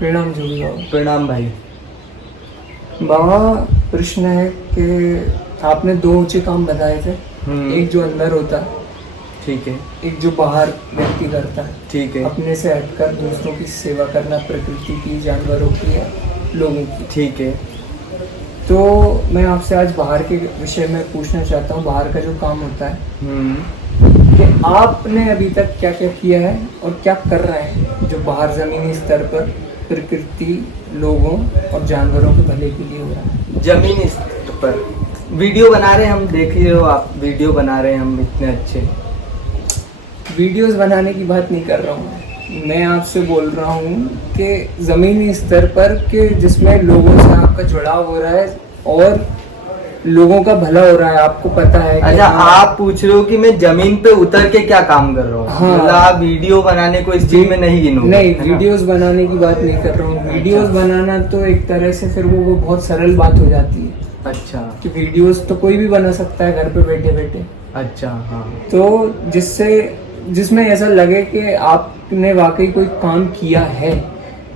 प्रणाम जोगी बाबा। प्रणाम भाई। बाबा प्रश्न है कि आपने दो ऊंचे काम बताए थे, एक जो अंदर होता है, ठीक है, एक जो बाहर व्यक्ति करता है, ठीक है, अपने से हटकर दूसरों की सेवा करना, प्रकृति की, जानवरों की या लोगों की। ठीक है। तो मैं आपसे आज बाहर के विषय में पूछना चाहता हूँ, बाहर का जो काम होता है कि आपने अभी तक क्या क्या किया है और क्या कर रहे हैं जो बाहर ज़मीनी स्तर पर प्रकृति, लोगों और जानवरों के भले के लिए हो रहा है। जमीन स्तर पर वीडियो बना रहे हैं हम, देख रहे हो आप, वीडियो बना रहे हैं हम इतने अच्छे। वीडियोस बनाने की बात नहीं कर रहा हूँ मैं आपसे बोल रहा हूँ कि ज़मीनी स्तर पर कि जिसमें लोगों से आपका जुड़ाव हो रहा है और लोगों का भला हो रहा है, आपको पता है। अच्छा, आप पूछ रहे हो कि मैं जमीन पे उतर के क्या काम कर रहा हूँ? हाँ। मतलब आप वीडियो बनाने को इस चीज में नहीं गिनोगे? नहीं, वीडियोस बनाने की बात नहीं कर रहा हूँ। वीडियोस बनाना तो एक तरह से फिर वो बहुत सरल बात हो जाती है। अच्छा, कि वीडियोस तो कोई भी बना सकता है घर पे बैठे बैठे। अच्छा, हाँ। तो जिसमें ऐसा लगे कि आपने वाकई कोई काम किया है।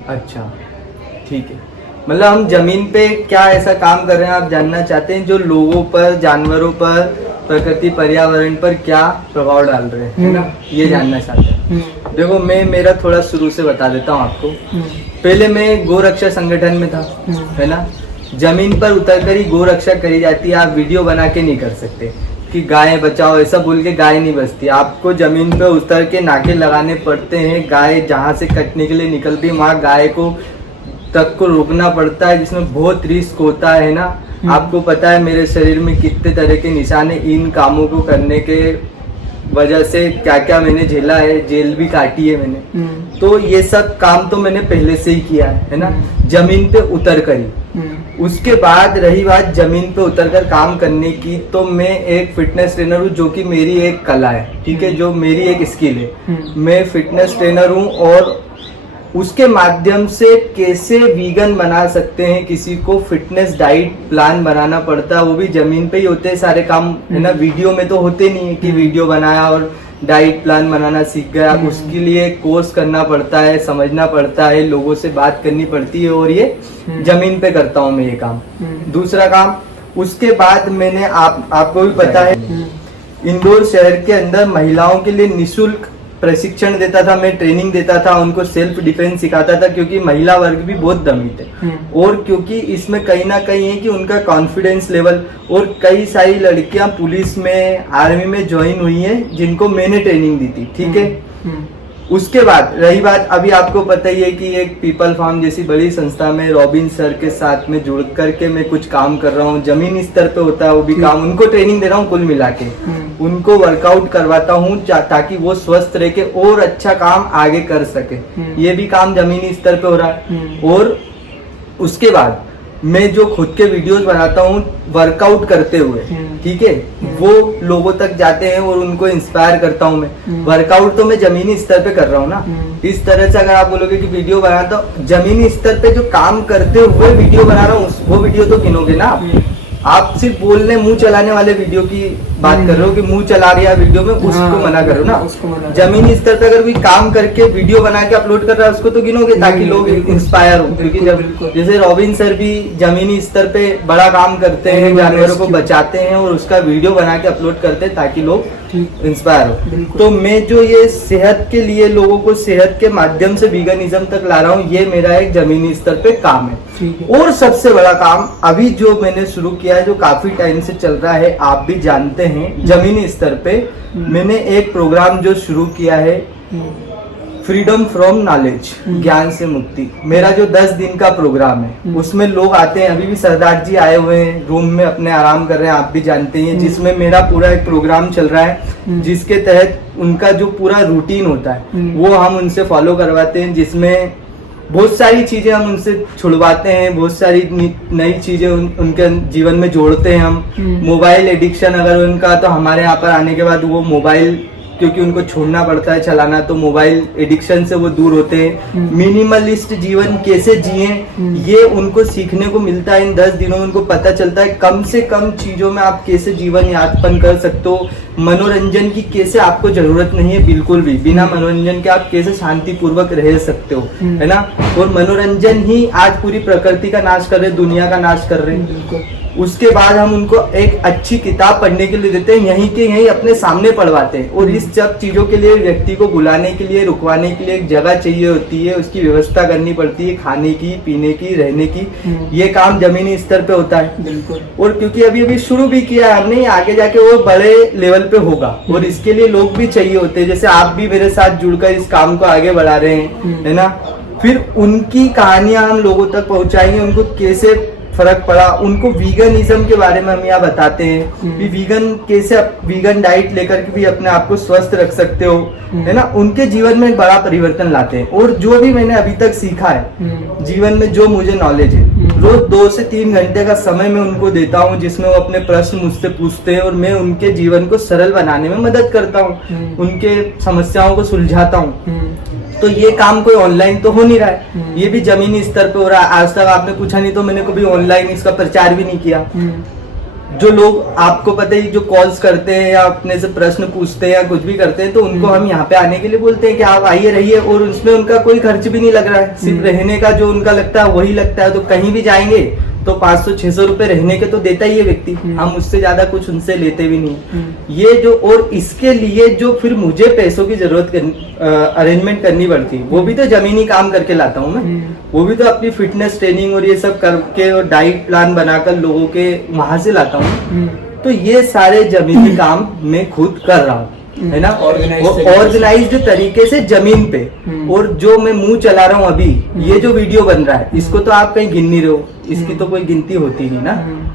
अच्छा, ठीक है। मतलब हम जमीन पे क्या ऐसा काम कर रहे हैं आप जानना चाहते हैं जो लोगों पर, जानवरों पर, प्रकृति, पर्यावरण पर क्या प्रभाव डाल रहे हैं, है ना? ये जानना चाहते हैं। देखो, मैं मेरा थोड़ा शुरू से बता देता हूँ आपको। पहले मैं गोरक्षा संगठन में था, है ना? जमीन पर उतरकर ही गोरक्षा करी जाती है। आप वीडियो बना के नहीं कर सकते कि गाय बचाओ ऐसा बोल के गाय नहीं बचती। आपको जमीन पे उतर के नाके लगाने पड़ते हैं। गाय जहाँ से कटने के लिए निकलती है वहाँ गाय को तक को रोकना पड़ता है, जिसमें बहुत रिस्क होता है ना। आपको पता है मेरे शरीर में कितने तरह के निशान है इन कामों को करने के वजह से, क्या क्या मैंने झेला है, जेल भी काटी है मैंने। तो ये सब काम तो मैंने पहले से ही किया है ना, जमीन पे उतर कर ही। उसके बाद रही बात जमीन पे उतरकर काम करने की, तो मैं एक फिटनेस ट्रेनर हूँ, जो कि मेरी एक कला है, ठीक है, जो मेरी एक स्किल है। मैं फिटनेस ट्रेनर हूँ और उसके माध्यम से कैसे वीगन बना सकते हैं, किसी को फिटनेस डाइट प्लान बनाना पड़ता है, वो भी जमीन पे ही होते हैं सारे काम, है ना। वीडियो में तो होते नहीं है कि वीडियो बनाया और डाइट प्लान बनाना सीख गया। उसके लिए कोर्स करना पड़ता है, समझना पड़ता है, लोगों से बात करनी पड़ती है, और ये जमीन पे करता हूँ मैं ये काम। दूसरा काम, उसके बाद मैंने आपको भी पता है इंदौर शहर के अंदर महिलाओं के लिए निःशुल्क प्रशिक्षण देता था, मैं ट्रेनिंग देता था, उनको सेल्फ डिफेंस सिखाता था, क्योंकि महिला वर्ग भी बहुत दमित है। और क्योंकि इसमें कहीं ना कहीं है कि उनका कॉन्फिडेंस लेवल, और कई सारी लड़कियां पुलिस में, आर्मी में ज्वाइन हुई हैं जिनको मैंने ट्रेनिंग दी थी, ठीक है। उसके बाद रही बात, अभी आपको पता ही है कि एक पीपल फार्म जैसी बड़ी संस्था में रॉबिन सर के साथ में जुड़ करके मैं कुछ काम कर रहा हूँ। जमीनी स्तर पे होता है वो भी काम, उनको ट्रेनिंग दे रहा हूँ, कुल मिला के उनको वर्कआउट करवाता हूँ ताकि वो स्वस्थ रह के और अच्छा काम आगे कर सके। ये भी काम जमीनी स्तर पे हो रहा है। और उसके बाद मैं जो खुद के वीडियोस बनाता हूँ वर्कआउट करते हुए, ठीक है, वो लोगों तक जाते हैं और उनको इंस्पायर करता हूँ मैं। वर्कआउट तो मैं जमीनी स्तर पे कर रहा हूँ ना। इस तरह से अगर आप बोलोगे कि वीडियो बनाता हूँ, जमीनी स्तर पे जो काम करते हुए वीडियो बना रहा हूँ, वो वीडियो तो गिनोगे ना आप सिर्फ बोलने, मुंह चलाने वाले वीडियो की बात कर रहे हो कि मुंह चला रही है वीडियो में, उसको मना कर रहे हो ना। उसको मना। जमीनी स्तर पे अगर कोई काम करके वीडियो बना के अपलोड कर रहा है उसको तो गिनोगे, ताकि लोग इंस्पायर हो। क्योंकि जब जैसे रॉबिन सर भी जमीनी स्तर पे बड़ा काम करते हैं, जानवरों को बचाते हैं और उसका वीडियो बना के अपलोड करते हैं ताकि लोग इंस्पायर हो। तो मैं जो ये सेहत के लिए लोगों को सेहत के माध्यम से वीगनिज्म तक ला रहा हूँ, ये मेरा एक जमीनी स्तर पे काम है। और सबसे बड़ा काम अभी जो मैंने शुरू किया है, जो काफी टाइम से चल रहा है, आप भी जानते हैं, जमीनी स्तर पे मैंने एक प्रोग्राम जो शुरू किया है, फ्रीडम फ्रॉम नॉलेज, ज्ञान से मुक्ति। मेरा जो 10 दिन का प्रोग्राम है उसमें लोग आते हैं, अभी भी सरदार जी आए हुए हैं रूम में, अपने आराम कर रहे हैं, आप भी जानते हैं। जिसमें मेरा पूरा एक प्रोग्राम चल रहा है, जिसके तहत उनका जो पूरा रूटीन होता है वो हम उनसे फॉलो करवाते हैं, जिसमें बहुत सारी चीजें हम उनसे छुड़वाते हैं, बहुत सारी नई चीजें उनके जीवन में जोड़ते हैं हम। मोबाइल एडिक्शन अगर उनका, तो हमारे यहाँ पर आने के बाद वो मोबाइल क्योंकि उनको छोड़ना पड़ता है चलाना, तो मोबाइल एडिक्शन से वो दूर होते हैं। मिनिमलिस्ट जीवन कैसे जिए ये उनको सीखने को मिलता है। इन 10 दिनों में उनको पता चलता है कम से कम चीजों में आप कैसे जीवन यापन कर सकते हो। मनोरंजन की कैसे आपको जरूरत नहीं है बिल्कुल भी, बिना मनोरंजन के आप कैसे शांति पूर्वक रह सकते हो, है ना। और मनोरंजन ही आज पूरी प्रकृति का नाश कर रहे, दुनिया का नाश कर रहे हैं। उसके बाद हम उनको एक अच्छी किताब पढ़ने के लिए देते हैं, यहीं के यहीं अपने सामने पढ़वाते हैं। और इस सब चीजों के लिए व्यक्ति को बुलाने के लिए, रुकवाने के लिए एक जगह चाहिए होती है, उसकी व्यवस्था करनी पड़ती है, खाने की, पीने की, रहने की। ये काम जमीनी स्तर पे होता है बिल्कुल। और क्योंकि अभी शुरू भी किया है हमने, आगे जाके वो बड़े लेवल पे होगा और इसके लिए लोग भी चाहिए होते हैं। जैसे आप भी मेरे साथ जुड़कर इस काम को आगे बढ़ा रहे हैं, है ना। फिर उनकी कहानियां हम लोगों तक पहुंचाएंगे, उनको कैसे फर्क पड़ा, उनको वीगनिज्म के बारे में हम यहाँ बताते हैं कि वीगन कैसे वीगन डाइट लेकर के भी अपने आप को स्वस्थ रख सकते हो, है ना। उनके जीवन में एक बड़ा परिवर्तन लाते हैं। और जो भी मैंने अभी तक सीखा है जीवन में, जो मुझे नॉलेज है, रोज 2 से 3 घंटे का समय मैं उनको देता हूँ, जिसमें वो अपने प्रश्न मुझसे पूछते हैं और मैं उनके जीवन को सरल बनाने में मदद करता हूँ, उनके समस्याओं को सुलझाता हूँ। तो ये काम कोई ऑनलाइन तो हो नहीं रहा है, ये भी जमीनी स्तर पे हो रहा है। आज तक आपने पूछा नहीं तो मैंने कभी ऑनलाइन इसका प्रचार भी नहीं किया। जो लोग आपको पता है जो कॉल्स करते हैं या अपने से प्रश्न पूछते हैं या कुछ भी करते हैं, तो उनको हम यहाँ पे आने के लिए बोलते हैं कि आप आइए रहिए, और उसमें उनका कोई खर्च भी नहीं लग रहा है, सिर्फ रहने का जो उनका लगता है वही लगता है। तो कहीं भी जाएंगे तो 500-600 रुपए रहने के तो देता ही है व्यक्ति, हम उससे ज्यादा कुछ उनसे लेते भी नहीं। ये जो, और इसके लिए जो फिर मुझे पैसों की जरूरत अरेंजमेंट करनी पड़ती, वो भी तो जमीनी काम करके लाता हूँ मैं, वो भी तो अपनी फिटनेस ट्रेनिंग और ये सब करके और डाइट प्लान बनाकर लोगों के वहां से लाता हूँ। तो ये सारे जमीनी काम मैं खुद कर रहा हूँ, है ना, ऑर्गेनाइज्ड तरीके से जमीन पे। और जो मैं मुंह चला रहा हूँ अभी, ये जो वीडियो बन रहा है, इसको तो आप कहीं गिन नहीं रहे हो, इसकी तो कोई गिनती होती नहीं ना।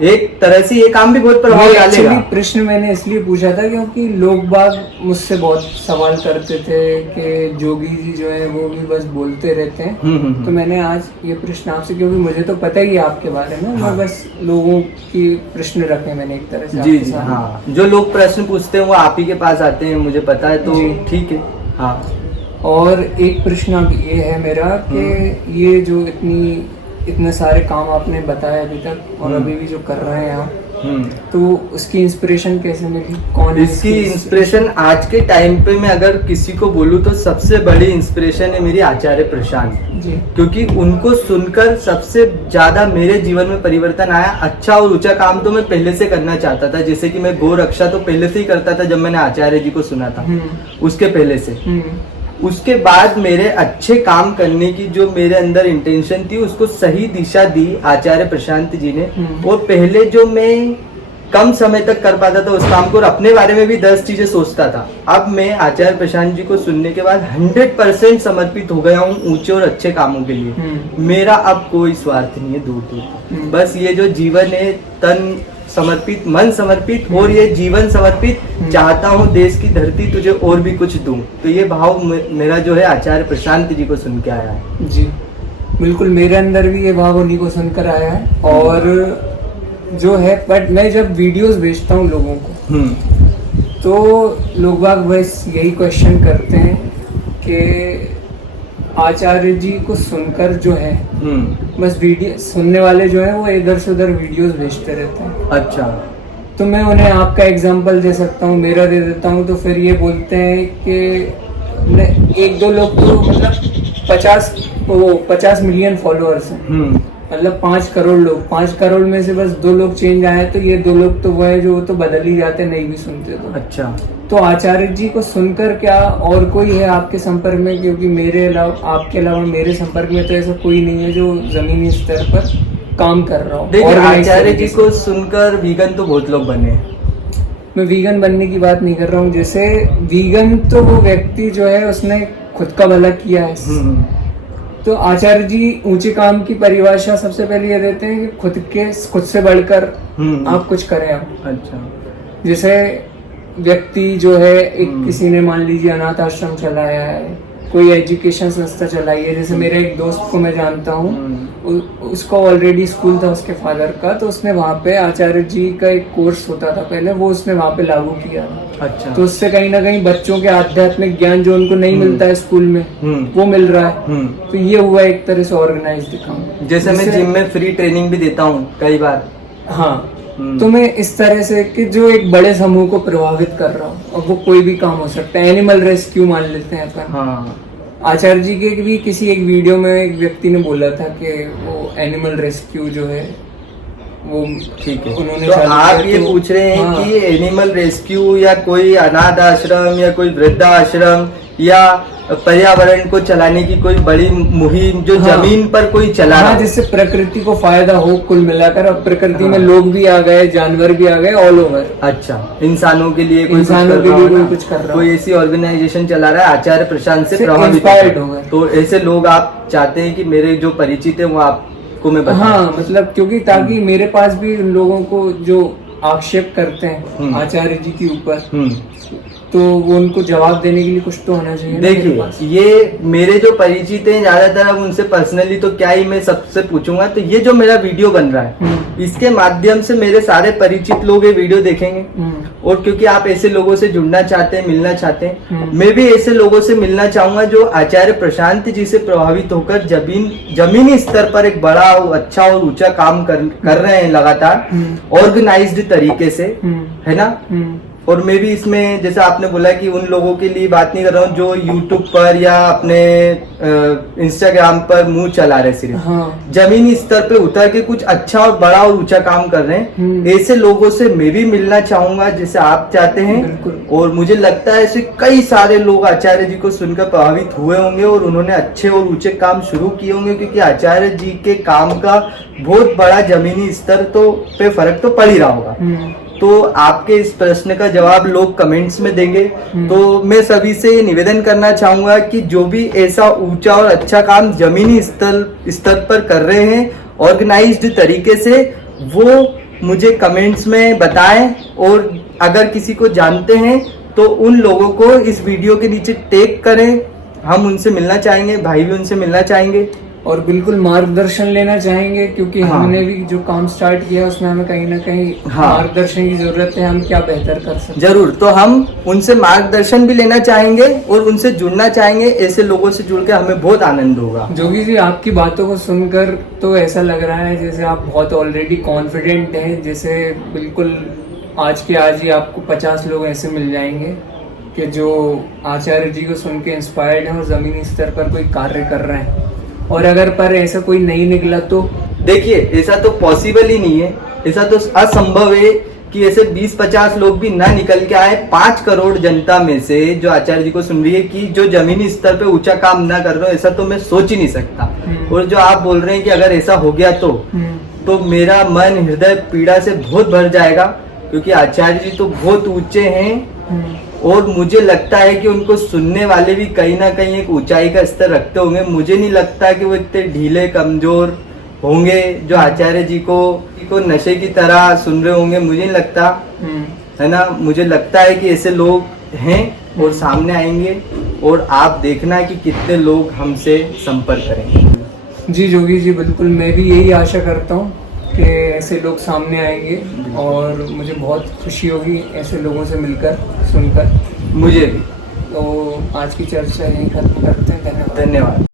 एक तरह से ये काम भी बहुत प्रभाव डालेगा। प्रश्न मैंने इसलिए पूछा था क्योंकि लोग बाग मुझसे बहुत सवाल करते थे कि जोगी जी जो है वो भी बस बोलते रहते हैं। तो मैंने आज ये प्रश्न आपसे, क्योंकि मुझे तो पता ही है आपके बारे में, मैं बस लोगों की प्रश्न रखे मैंने एक तरह से। जी जी हाँ, जो लोग प्रश्न पूछते हैं वो आप ही के पास आते हैं, मुझे पता है, तो ठीक है। हाँ, और एक प्रश्न अब ये है मेरा कि ये जो इतने सारे काम आपने बताया अभी तक और अभी भी जो कर रहे हैं आप, तो उसकी इंस्पिरेशन कैसे मिली, कौन है इसकी इंस्पिरेशन? आज के टाइम पे मैं अगर किसी को बोलूँ तो सबसे बड़ी इंस्पिरेशन है मेरी आचार्य प्रशांत जी, क्योंकि उनको सुनकर सबसे ज्यादा मेरे जीवन में परिवर्तन आया। अच्छा और ऊंचा काम तो मैं पहले से करना चाहता था, जैसे कि मैं गौ रक्षा तो पहले से ही करता था जब मैंने आचार्य जी को सुना था, उसके पहले से। उसके बाद मेरे अच्छे काम करने की जो मेरे अंदर इंटेंशन थी, उसको सही दिशा दी आचार्य प्रशांत जी ने। और पहले जो मैं कम समय तक कर पाता था उस काम को, और अपने बारे में भी 10 चीजें सोचता था, अब मैं आचार्य प्रशांत जी को सुनने के बाद 100% समर्पित हो गया हूँ ऊंचे और अच्छे कामों के लिए। मेरा अब कोई स्वार्थ नहीं है दूर दूर, बस ये जो जीवन है तन समर्पित, मन समर्पित और ये जीवन समर्पित, चाहता हूँ देश की धरती तुझे और भी कुछ दूं। तो ये भाव मेरा जो है आचार्य प्रशांत जी को सुन के आया है। जी बिल्कुल, मेरे अंदर भी ये भाव उन्हीं को सुनकर आया है। और जो है, बट मैं जब वीडियोस भेजता हूँ लोगों को, तो लोग बाग बस यही क्वेश्चन करते हैं कि आचार्य जी को सुनकर जो है बस वीडियो सुनने वाले जो है वो इधर से उधर वीडियोस भेजते रहते हैं। अच्छा, तो मैं उन्हें आपका एग्जांपल दे सकता हूँ, मेरा दे देता हूँ, तो फिर ये बोलते हैं कि 1-2 लोग तो मतलब 50 मिलियन फॉलोअर्स हैं, मतलब 5 करोड़ लोग, 5 करोड़ में से बस 2 लोग चेंज आए, तो ये 2 लोग तो वो है जो तो बदल ही जाते, नहीं भी सुनते तो। अच्छा, तो आचार्य जी को सुनकर क्या और कोई है आपके संपर्क में? क्योंकि मेरे अलावा, आपके अलावा मेरे संपर्क में तो ऐसा कोई नहीं है जो जमीनी स्तर पर काम कर रहा हूँ। और आचार्य जी को सुनकर वीगन तो बहुत लोग बने। मैं वीगन बनने की बात नहीं कर रहा हूँ, जैसे वीगन तो वो व्यक्ति जो है उसने खुद का भला किया है। तो आचार्य जी ऊंचे काम की परिभाषा सबसे पहले ये देते हैं कि खुद से बढ़कर आप कुछ करें आप। अच्छा, जैसे व्यक्ति जो है एक किसी ने मान लीजिए अनाथ आश्रम चलाया है कोई एजुकेशन संस्था चलाई है। जैसे मेरे एक दोस्त को मैं जानता हूँ, उसका ऑलरेडी स्कूल था उसके फादर का, तो उसने वहाँ पे आचार्य जी का एक कोर्स होता था पहले, वो उसने वहाँ पे लागू किया। अच्छा। तो उससे कहीं ना कहीं बच्चों के आध्यात्मिक ज्ञान जो उनको नहीं मिलता है स्कूल में, वो मिल रहा है। तो ये हुआ एक तरह से ऑर्गेनाइज्ड काम। जैसे मैं जिम में फ्री ट्रेनिंग भी देता हूँ कई बार। हाँ, तो मैं इस तरह से कि जो एक बड़े समूह को प्रभावित कर रहा हूँ, और वो कोई भी काम हो सकता है। एनिमल रेस्क्यू मान लेते हैं अपन। हाँ। आचार्य जी के भी किसी एक वीडियो में एक व्यक्ति ने बोला था कि वो एनिमल रेस्क्यू जो है वो ठीक है। उन्होंने तो आप ये तो, पूछ रहे हैं हाँ, कि एनिमल रेस्क्यू या कोई अनाथ आश्रम या कोई वृद्धाश्रम या पर्यावरण को चलाने की कोई बड़ी मुहिम जो हाँ, जमीन पर कोई चला रहा हाँ, हो। जिससे प्रकृति को फायदा हो कुल मिलाकर। अब प्रकृति में लोग भी आ गए, जानवर भी आ गए, ऑल ओवर। अच्छा, इंसानों के लिए कोई इंसानों के लिए कोई कुछ कर रहा हो, कोई ऐसी ऑर्गेनाइजेशन चला रहा है आचार्य प्रशांत से से प्रभावित इंस्पायर्ड हो गए। तो ऐसे लोग आप चाहते हैं कि मेरे जो परिचित है वो आपको मैं बताऊं। हाँ, मतलब क्योंकि ताकि मेरे पास भी उन लोगों को जो आक्षेप करते हैं आचार्य जी के ऊपर, तो वो उनको जवाब देने के लिए कुछ तो होना चाहिए। देखिए, ये मेरे जो परिचित हैं ज्यादातर, अब उनसे पर्सनली तो क्या ही मैं सबसे पूछूंगा। तो ये जो मेरा वीडियो बन रहा है, इसके माध्यम से मेरे सारे परिचित लोग ये वीडियो देखेंगे। और क्योंकि आप ऐसे लोगों से जुड़ना चाहते हैं, मिलना चाहते हैं, मैं भी ऐसे लोगों से मिलना चाहूंगा जो आचार्य प्रशांत जी से प्रभावित होकर जमीनी स्तर पर एक बड़ा अच्छा और ऊंचा काम कर रहे हैं लगातार, ऑर्गेनाइज्ड तरीके से, है ना। और मैं भी इसमें, जैसे आपने बोला कि उन लोगों के लिए बात नहीं कर रहा हूँ जो यूट्यूब पर या अपने इंस्टाग्राम पर मुंह चला रहे सिर्फ। हाँ, जमीनी स्तर पे उतर के कुछ अच्छा और बड़ा और ऊंचा काम कर रहे हैं। ऐसे लोगों से मैं भी मिलना चाहूंगा जैसे आप चाहते हैं। और मुझे लगता है ऐसे कई सारे लोग आचार्य जी को सुनकर प्रभावित हुए होंगे और उन्होंने अच्छे और ऊंचे काम शुरू किए होंगे, क्योंकि आचार्य जी के काम का बहुत बड़ा जमीनी स्तर तो पे फर्क तो पड़ ही रहा होगा। तो आपके इस प्रश्न का जवाब लोग कमेंट्स में देंगे। तो मैं सभी से ये निवेदन करना चाहूंगा कि जो भी ऐसा ऊंचा और अच्छा काम जमीनी स्तर पर कर रहे हैं ऑर्गेनाइज्ड तरीके से, वो मुझे कमेंट्स में बताएं। और अगर किसी को जानते हैं तो उन लोगों को इस वीडियो के नीचे टैग करें। हम उनसे मिलना चाहेंगे, भाई भी उनसे मिलना चाहेंगे और बिल्कुल मार्गदर्शन लेना चाहेंगे, क्योंकि हाँ, हमने भी जो काम स्टार्ट किया उसमें हमें कहीं ना कहीं मार्गदर्शन की जरूरत है। हम क्या बेहतर कर सकते हैं। जरूर, तो हम उनसे मार्गदर्शन भी लेना चाहेंगे और उनसे जुड़ना चाहेंगे। ऐसे लोगों से जुड़ के हमें बहुत आनंद होगा। जोगी जी, आपकी बातों को सुनकर तो ऐसा लग रहा है जैसे आप बहुत ऑलरेडी कॉन्फिडेंट हैं। जैसे बिल्कुल आज के आज ही आपको 50 लोग ऐसे मिल जाएंगे कि जो आचार्य जी को सुन के इंस्पायर्ड हैं और जमीनी स्तर पर कोई कार्य कर रहे हैं। और अगर पर ऐसा कोई नहीं निकला तो देखिए, ऐसा तो पॉसिबल ही नहीं है, ऐसा तो असंभव है कि ऐसे 20-50 लोग भी ना निकल के आए 5 करोड़ जनता में से जो आचार्य जी को सुन रही है कि जो जमीनी स्तर पे ऊंचा काम ना कर रहे हो। ऐसा तो मैं सोच ही नहीं सकता। और जो आप बोल रहे हैं कि अगर ऐसा हो गया तो मेरा मन हृदय पीड़ा से बहुत भर जाएगा, क्योंकि आचार्य जी तो बहुत ऊंचे हैं। और मुझे लगता है कि उनको सुनने वाले भी कहीं ना कहीं एक ऊंचाई का स्तर रखते होंगे। मुझे नहीं लगता कि वो इतने ढीले कमजोर होंगे जो आचार्य जी को नशे की तरह सुन रहे होंगे। मुझे नहीं लगता, है ना। मुझे लगता है कि ऐसे लोग हैं और सामने आएंगे, और आप देखना कि कितने लोग हमसे संपर्क करेंगे। जी जोगी जी, बिल्कुल मैं भी यही आशा करता हूँ कि ऐसे लोग सामने आएंगे, और मुझे बहुत खुशी होगी ऐसे लोगों से मिलकर, सुनकर। मुझे भी। तो आज की चर्चा यहीं खत्म करते हैं। धन्यवाद। धन्यवाद।